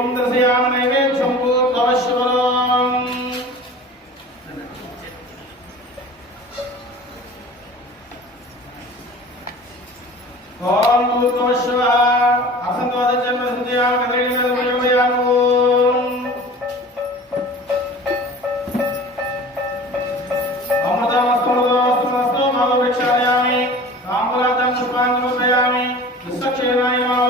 దీపం దర్శయామ నైవేద్యం పూర్ణవశ్వరం ఓం పూర్ణవశ్వ అసంతోష జన్మ సంధ్యామ కలిగిన అమృతమస్తమృతమస్తమస్తమృతమృక్షాయామి తాంబూలాదం పుష్పాంజలి విశ్వక్షేమాయ మామ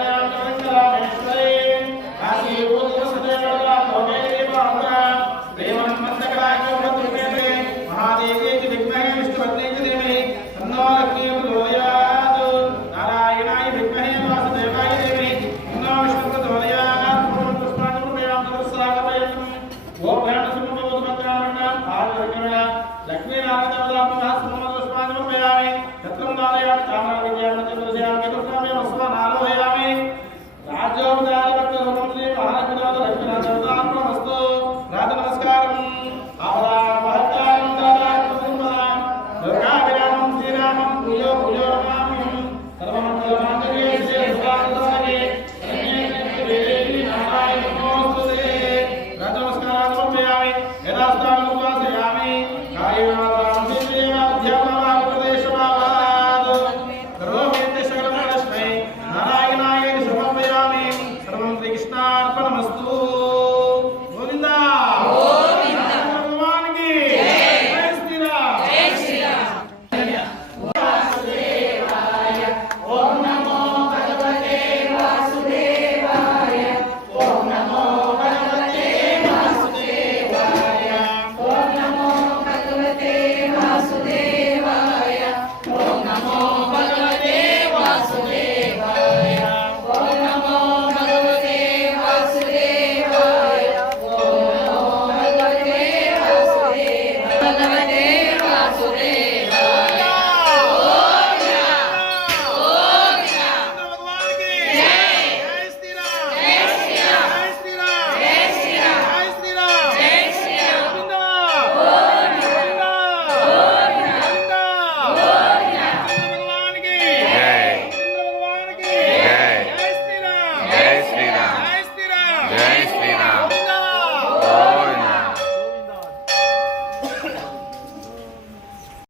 गोभरण सुमोदोदमत्रामरण आलवर्गण लक्ष्मी नामदापना सुमोदस्मागम मेराने तत्रम बालया तामरा विद्यामते प्रजामे तो स्वामी वस्मा नारो Oh.